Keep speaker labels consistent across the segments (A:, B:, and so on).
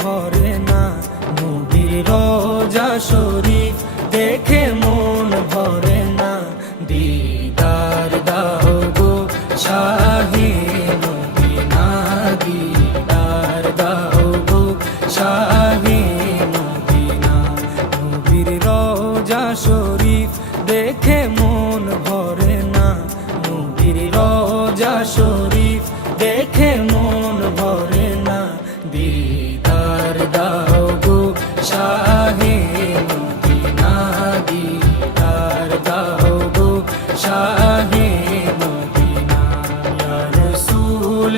A: ভরে না নবীর রোজা শরীর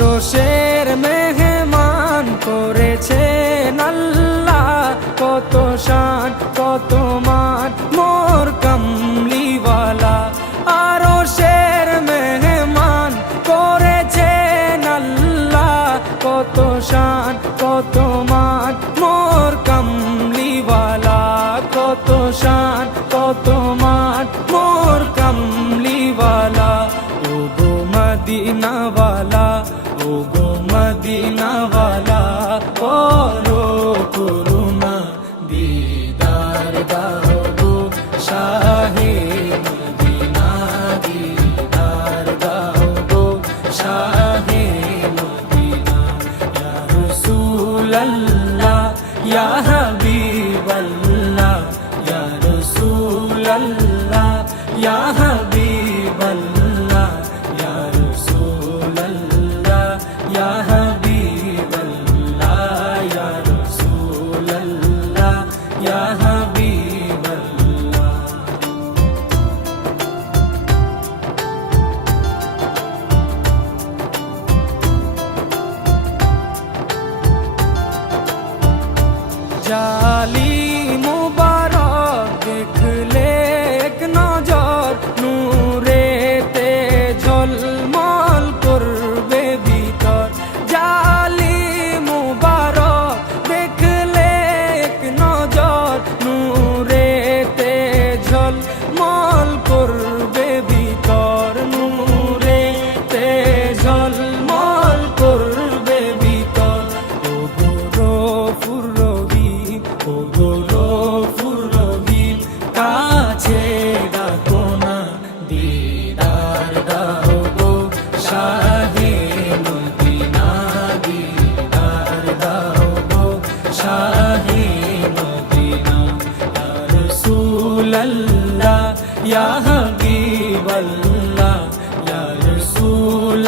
A: আরশের মেহমান করেছে আল্লাহ। কত শান, কত মান, মোর কমলিওয়ালা। আরশের মেহমান করেছে আল্লাহ। কত শান, কত মান, মোর কমলিওয়ালা। কত শান, কত মান, মোর কমলিওয়ালা। ও গো মদিনা about. 家里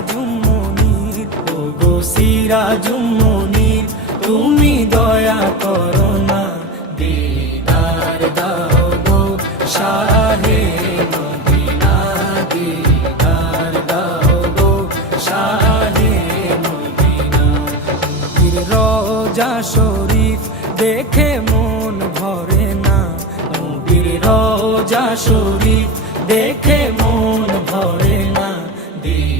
A: সিরাজুমনির ওগো সিরাজুমনির তুমি দয়া করো না, দিদার দাও গো শাহে মদিনা, দিদার দাও গো শাহে মদিনা। রোজা শরীফ দেখে মন ভরে না নবীর দেখে মন ভরে না, দিদার